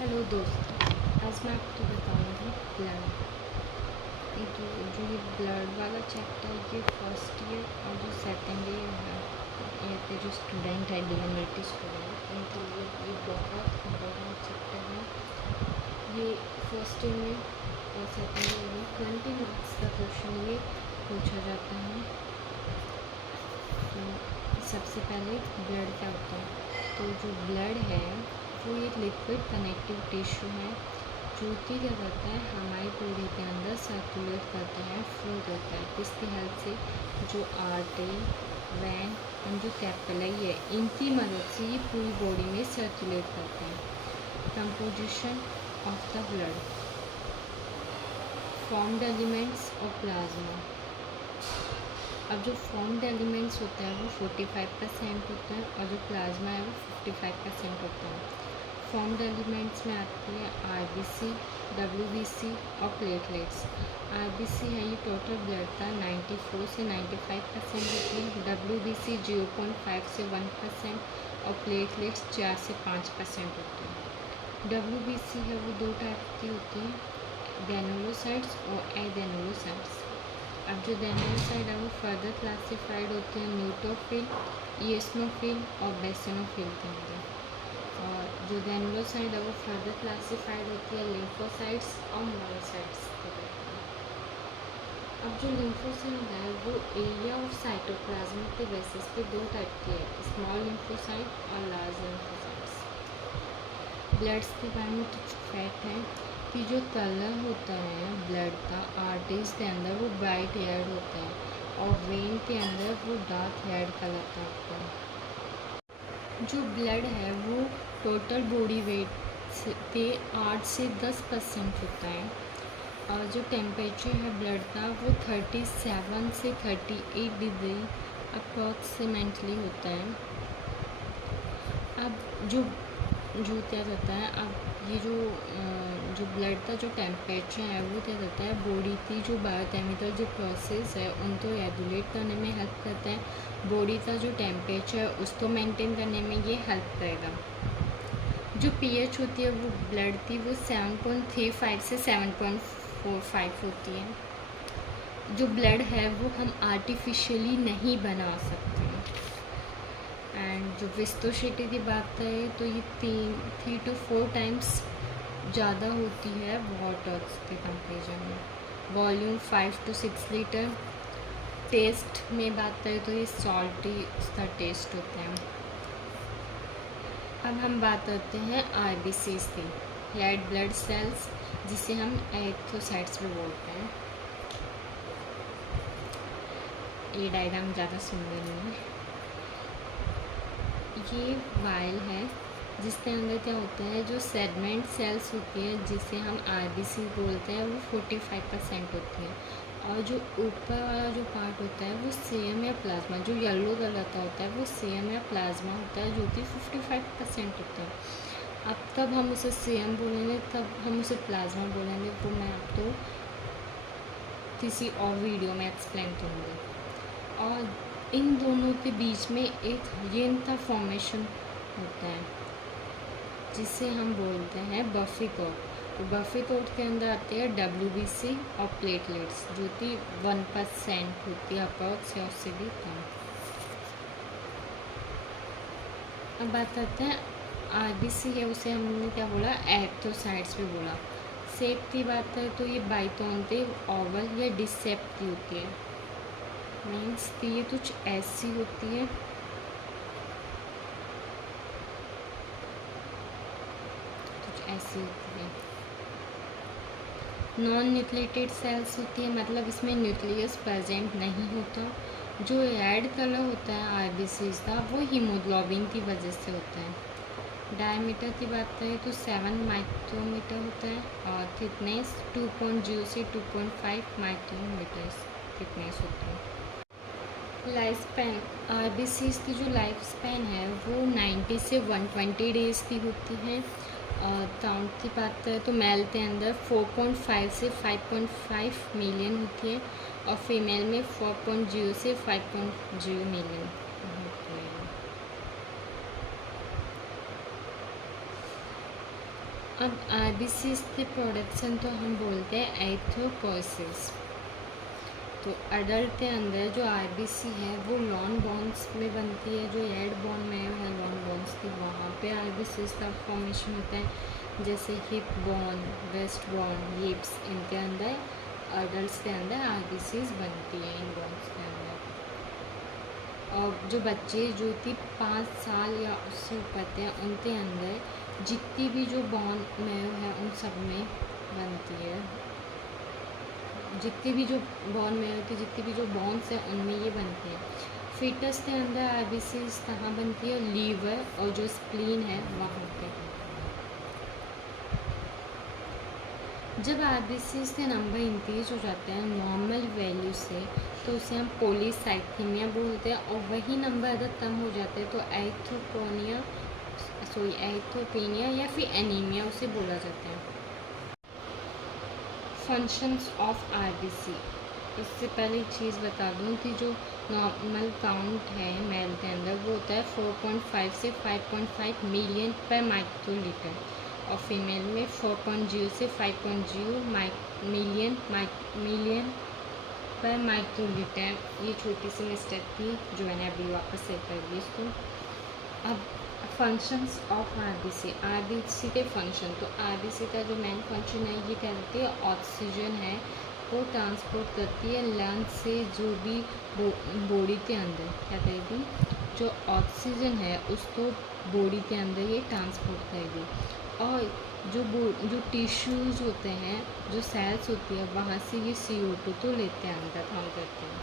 Hello दोस्त, आज मैं आपको बताऊंगी ब्लड। जो ये ब्लड वाला चैप्टर ये फर्स्ट ईयर और जो सेकेंड ईयर है ईयर के जो स्टूडेंट है डिविनिटी स्टूडेंट उनके लिए ये बहुत इम्पोर्टेंट चैप्टर है। ये फर्स्ट ईयर में और सेकेंड ईयर में 20 मार्क्स का क्वेश्चन ये पूछा जाता है। तो सबसे पहले ब्लड क्या होता है? तो जो ब्लड है वो एक लिक्विड कनेक्टिव टिश्यू है जो कि क्या करता है हमारी बॉडी के अंदर सर्कुलेट करता है, फ्लो करता है। किसकी हेल्प से? जो आर्टरी, वैन एंड जो कैपिलरी है इनकी मदद से ये पूरी बॉडी में सर्कुलेट करते हैं। Composition of the blood, formed elements और प्लाज्मा। अब जो फॉर्म्ड एलिमेंट्स होता है वो 45% होता है और जो प्लाज्मा है वो 55% होता है। फॉर्म्ड एलिमेंट्स में आती है आरबीसी, डब्ल्यूबीसी और प्लेटलेट्स। आरबीसी है ये टोटल ब्लड का 94 से 95% होती है। डब्ल्यूबीसी 0.5 से 1% और प्लेटलेट्स 4 से 5% होते हैं। डब्ल्यूबीसी है वो दो टाइप की होती हैं, ग्रैनुलोसाइट्स और एडेनुलोसाइट्स। अब जो ग्रैनुलोसाइट है वो फर्दर क्लासिफाइड होते हैं न्यूट्रोफिल, ईओसिनोफिल और बेसिनोफिल के अंदर। और जो ग्रैनुलोसाइट है वो फर्दर क्लासिफाइड होती है लिम्फोसाइट्स और मोनोसाइट्स के रूप में। अब जो लिम्फोसाइट है वो एरिया ऑफ साइटोप्लाज्म के बेसिस पे दो टाइप की है, स्मॉल लिम्फोसाइट और लार्ज लिम्फोसाइट्स। ब्लड्स के बारे में कुछ फैक्ट है कि जो कलर होता है ब्लड का आर्टरीज के अंदर वो ब्राइट रेड होता है और वेन के अंदर वो डार्क रेड कलर का होता है। जो ब्लड है वो टोटल बॉडी वेट के 8 से 10% होता है और जो टेम्परेचर है ब्लड का वो 37 से 38 डिग्री अप्रॉक्सीमेटली होता है। अब जो क्या करता है, अब ये जो ब्लड का जो टेम्परेचर है वो क्या करता है बॉडी की जो बायोकेमिकल जो प्रोसेस है उनको रेगुलेट करने में हेल्प करता है। बॉडी का जो टेम्परेचर है उसको मेंटेन करने में ये हेल्प करेगा। जो पीएच होती है वो ब्लड की वो 7.35 से 7.45 होती है। जो ब्लड है वो हम आर्टिफिशियली नहीं बना सकते। एंड जो विस्कोसिटी की बात करें तो ये 3 to 4 टाइम्स ज़्यादा होती है वाटर के कंपेरिजन में। Volume 5 to 6 litre. टेस्ट में बात करें तो ये सॉल्टी इसका टेस्ट होता है। अब हम बात करते हैं आरबीसीज की, रेड ब्लड सेल्स, जिसे हम एरिथ्रोसाइट्स भी बोलते हैं। ये डायग्राम ज़्यादा सुंदर नहीं है। ये वायल है जिसके अंदर क्या होता है जो सेगमेंट सेल्स होती है जिसे हम आरबीसी बोलते हैं वो 45% होती है और जो ऊपर वाला जो पार्ट होता है वो सीएम या प्लाज्मा, जो येलो कलर का होता है वो सीएम या प्लाज्मा होता है जो कि 55% होता है। अब तब हम उसे सीएम बोलेंगे तब हम उसे प्लाज्मा बोलेंगे, वो मैं आपको किसी और वीडियो में एक्सप्लेन करूँगी। और इन दोनों के बीच में एक रिंग का फॉर्मेशन होता है जिसे हम बोलते हैं बफी कोट। तो बफी कोट के अंदर आती है डब्ल्यूबीसी और प्लेटलेट्स जो कि 1% होती है अप्रॉक्स या उससे भी कम। अब बात करते हैं आरबीसी है उसे हमने क्या बोला, एरिथ्रोसाइट्स भी बोला। शेप की बात करें तो ये बाइटोन्टिव, ओवल या डिसेप्ट की होती है। मीन्स कि ये कुछ ऐसी होती है नॉन न्यूक्लिएटेड सेल्स होती है, मतलब इसमें न्यूक्लियस प्रेजेंट नहीं होता। जो रेड कलर होता है आरबीसीज का वो हीमोग्लोबिन की वजह से होता है। डायमीटर की बात करें तो 7 माइक्रोमीटर होता है और थिकनेस 2.0 से 2.5 माइक्रोमीटर्स थिकनेस होती है। लाइफ स्पैन, आरबीसीज की जो लाइफ स्पैन है वो 90 से 120 डेज़ की होती है। और काउंट की बात करें तो मेल के अंदर 4.5 से 5.5 मिलियन होती है और फीमेल में 4.0 से 5.0 मिलियन होती है। अब आरबीसीज के प्रोडक्शन तो हम बोलते हैं एरिथ्रोपोइसिस। तो अडल्ट के अंदर जो आरबीसी है वो लॉन बोन्स में बनती है, जो हेड बोन में है लॉन बोन्स की, वहाँ पे आरबीसीज का फॉर्मेशन होता है। जैसे hip bone, waist bone, hips, इनके अंदर अडल्ट के अंदर आरबीसीज बनती है, इन बोन्स के अंदर। और जो बच्चे जो कि 5 साल या उससे ऊपर थे उनके अंदर जितनी भी जो बोन में है उन सब में बनती है, जितनी भी जो बोन में होती है, जितनी भी जो बोन्स हैं उनमें ये बनती है। फीटस के अंदर आरबीसीज कहाँ बनती है? लीवर और जो स्प्लीन है वहाँ पे। जब आरबीसीज के नंबर इंक्रीज हो जाते हैं नॉर्मल वैल्यू से तो उसे हम पॉलीसाइथेमिया बोलते हैं, और वही नंबर अगर कम हो जाते हैं तो एरिथ्रोपेनिया या फिर एनीमिया उसे बोला जाता है। Functions of RBC. इससे पहले एक चीज़ बता दूं कि जो नॉर्मल काउंट है मेल के अंदर वो होता है 4.5 से 5.5 मिलियन पर माइक्रोलीटर, और फीमेल में 4.0 से 5.0 मिलियन पर माइक्रोलीटर। ये छोटी सी मिस्टेक थी जो मैंने अभी वापस सेव कर दी इसको। अब फंक्शंस ऑफ आरबीसी, आरबीसी के फंक्शन। तो आरबीसी का जो मेन फंक्शन है ये क्या करती है? ऑक्सीजन है वो ट्रांसपोर्ट करती है लंग से, जो भी बॉडी के अंदर क्या करेगी, जो ऑक्सीजन है उसको बॉडी के अंदर ये ट्रांसपोर्ट करेगी। और जो टिश्यूज़ होते हैं, जो सेल्स होती है वहाँ से ये CO2 तो लेते हैं, अंदर काम करते हैं।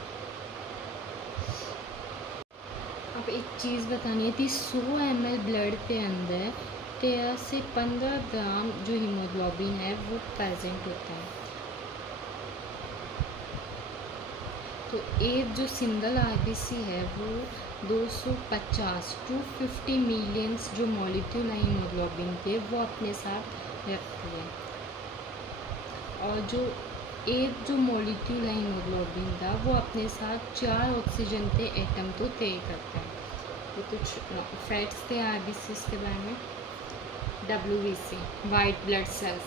अब एक चीज़ बतानी है कि 100 ml ब्लड के अंदर 13 से 15 ग्राम जो हीमोग्लोबिन है वो प्रेजेंट होता है। तो एक जो सिंगल आरबीसी है वो 250 to 50 मिलियंस जो मॉलिक्यूल है हीमोग्लोबिन के वो अपने साथ रखती है। और जो एक जो मॉलिक्यूल है हीमोग्लोबिन का वो अपने साथ 4 ऑक्सीजन के एटम तो तय करता है। तो कुछ फैक्ट्स थे आरबीसीज के बारे में। WBC वाइट ब्लड सेल्स,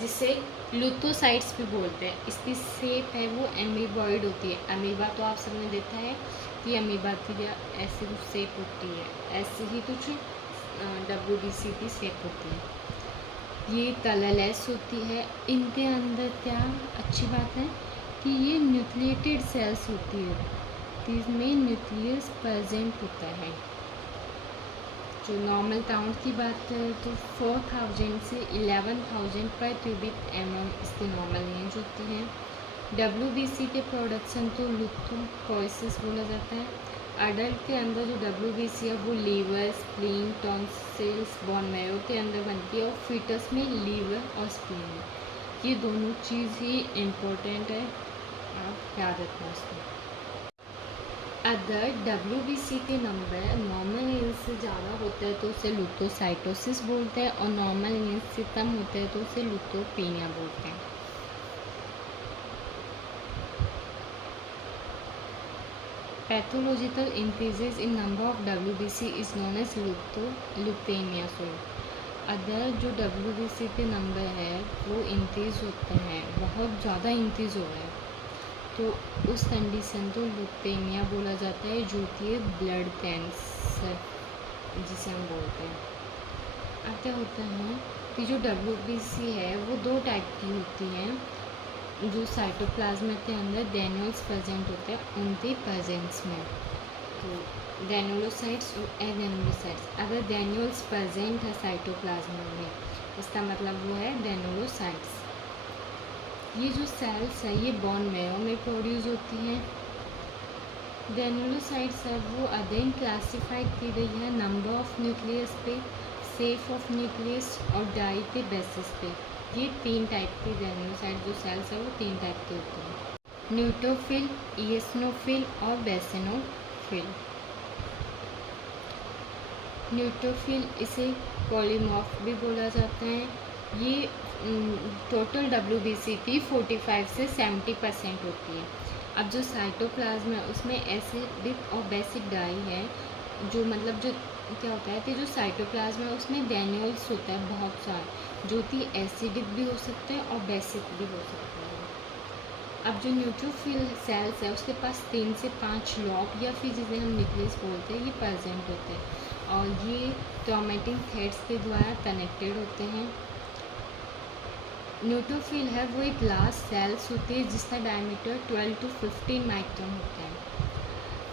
जिसे लुथोसाइट्स भी बोलते हैं। इसकी शेप है वो एमीबॉइड होती है। अमीबा तो आप सबने देखा है कि अमीबा की ऐसी कुछ शेप होती है, ऐसी ही कुछ WBC की शेप होती है। ये कलरलेस होती है। इनके अंदर क्या अच्छी बात है कि ये न्यूक्लिएटेड सेल्स होती है, इसमें न्यूक्लियस प्रेजेंट होता है। जो नॉर्मल काउंट की बात करें तो 4000 से 11,000 पर क्यूबिक mm इसकी नॉर्मल रेंज होती है। WBC के प्रोडक्शन तो लुथोपोइसिस बोला जाता है। अडल्ट के अंदर जो WBC है वो liver, spleen, tonsils, bone marrow के अंदर बनती है, और फीटस में लीवर और स्प्लीन। ये दोनों चीज़ ही इम्पोर्टेंट है, आप याद रखना उसको। अगर WBC के नंबर नॉर्मल रेंज से ज़्यादा होता है तो उसे लुथोसाइटोसिस बोलते हैं, और नॉर्मल रेंज से कम होता है तो उसे लुथोपेनिया बोलते हैं। Pathological increases in number of WBC is known as leukaemia. अगर जो WBC के नंबर है वो इंक्रीज होते हैं, बहुत ज़्यादा इंक्रीज हो रहा है, तो उस कंडीशन को लुथेमिया बोला जाता है, जो कि ब्लड कैंसर जिसे हम बोलते हैं। अब क्या होता है कि जो WBC है वो 2 टाइप की होती हैं। जो साइटोप्लाज्म के अंदर ग्रैन्यूल्स प्रेजेंट होते हैं उनके प्रेजेंस में, तो ग्रैनुलोसाइट्स और एग्रैनुलोसाइट्स। अगर ग्रैन्यूल्स प्रेजेंट है साइटोप्लाज्म में इसका मतलब वो है ग्रैनुलोसाइट्स। ये जो सेल्स है ये बोन मैरो में प्रोड्यूस होती हैं। ग्रैनुलोसाइट्स है वो अगेन क्लासिफाइड की गई है नंबर ऑफ न्यूक्लियस पे, शेप ऑफ न्यूक्लियस और डाई के बेसिस पे। ये 3 टाइप के ग्रैनुलोसाइट जो सेल्स है वो 3 टाइप के होते हैं, न्यूट्रोफिल, इएसनोफिल और बेसिनोफिल। न्यूट्रोफिल इसे पॉलीमॉर्फ भी बोला जाता है। ये टोटल WBC की 45 से 70% होती है। अब जो साइटोप्लाज्म है उसमें एसिडिक और बेसिक डाई है, जो मतलब जो क्या होता है कि जो साइटोप्लाज्म है उसमें ग्रैन्यूल्स होता है बहुत सारे, जो कि एसिडिक भी हो सकते हैं और बेसिक भी हो सकते हैं। अब जो न्यूट्रोफिल सेल्स है उसके पास 3 से 5 लॉब या फिर जिसे हम न्यूक्लियस बोलते हैं ये प्रेजेंट होते हैं और ये क्रोमैटिन थ्रेड्स के द्वारा कनेक्टेड होते हैं। न्यूट्रोफिल है वो एक ग्लास सेल्स होती है जिसका डायमीटर 12 to 15 माइक्रोन होता है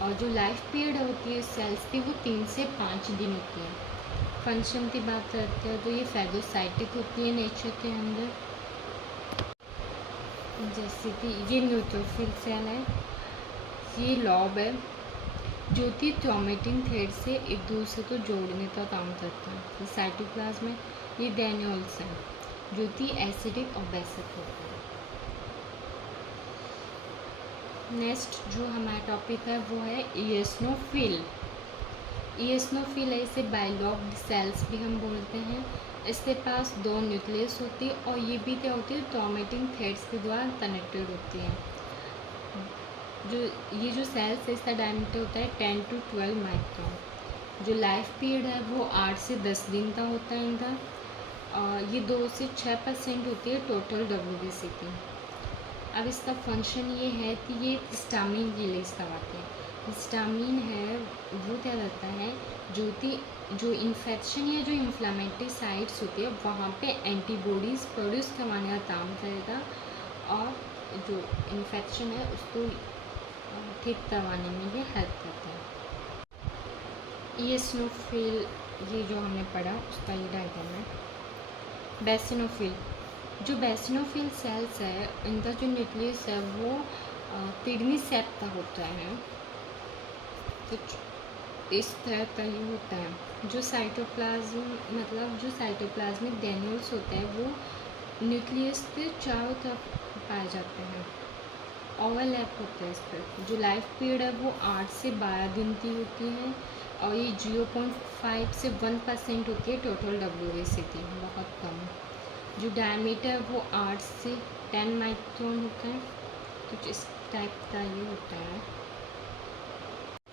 और जो लाइफ पीरियड होती है सेल्स की वो 3 से 5 दिन होती है। फंक्शन की बात करते हैं तो ये फैगोसाइटिक होती है नेचर के अंदर, जैसे कि ये न्यूट्रोफिल सेल है, ये लॉब है जो कि क्रोमैटिन थ्रेड से एक दूसरे को जोड़ने का काम करता है। ये साइटोप्लाज्म में ये ग्रैन्यूल्स हैं जो कि एसिडिक और बेसिक होते हैं। नेक्स्ट जो हमारा टॉपिक है वो है इओसिनोफिल। इओसिनोफिल है, इसे बाइलॉग्ड सेल्स भी हम बोलते हैं। इसके पास 2 न्यूक्लियस होती है और ये भी क्या होती है क्रोमैटिन थ्रेड्स के द्वारा कनेक्टेड होती है। जो सेल्स है इसका डायमीटर होता है 10 to 12 माइक्रोन। जो लाइफ पीरियड है वो 8 से 10 दिन का होता है इनका। ये 2 से 6% होती है टोटल WBC की। अब इसका फंक्शन ये है कि ये हिस्टामिन रिलीज करवाते हैं। हिस्टामिन है वो क्या रहता है जो इन्फेक्शन या जो इन्फ्लामेटरी साइट्स होती है वहाँ पे एंटीबॉडीज़ प्रोड्यूस करवाने का काम करेगा और जो इन्फेक्शन है उसको ठीक करवाने में ये हेल्प करता है। इओसिनोफिल ये जो हमने पढ़ा उसका ये डायग्राम है। बेसिनोफिल, जो बेसिनोफिल सेल्स है इनका जो न्यूक्लियस है वो किडनी सेप का होता है, कुछ इस तरह का ही होता है। जो साइटोप्लाज्म मतलब जो साइटोप्लाज्मिक ग्रैन्यूल्स होते हैं वो न्यूक्लियस के चारों तरफ पाए जाते हैं, ओवरलैप होता है इस पर। जो लाइफ पीरियड है वो 8 से 12 दिन की होती है और ये 0.5 से 1% होती है टोटल WBC की, बहुत कम। जो डायमीटर वो 8 से 10 माइक्रोन होता है, कुछ इस टाइप का ये होता है।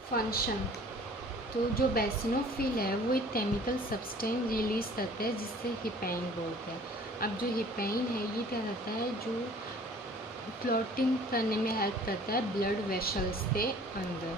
फंक्शन, तो जो बेसिनोफिल है वो एक केमिकल सब्सटेंस रिलीज करता है जिससे हिपैइन बोलते हैं। अब जो हिपैइन है ये क्या रहता है जो क्लॉटिंग करने में हेल्प करता है ब्लड वेसल्स के अंदर।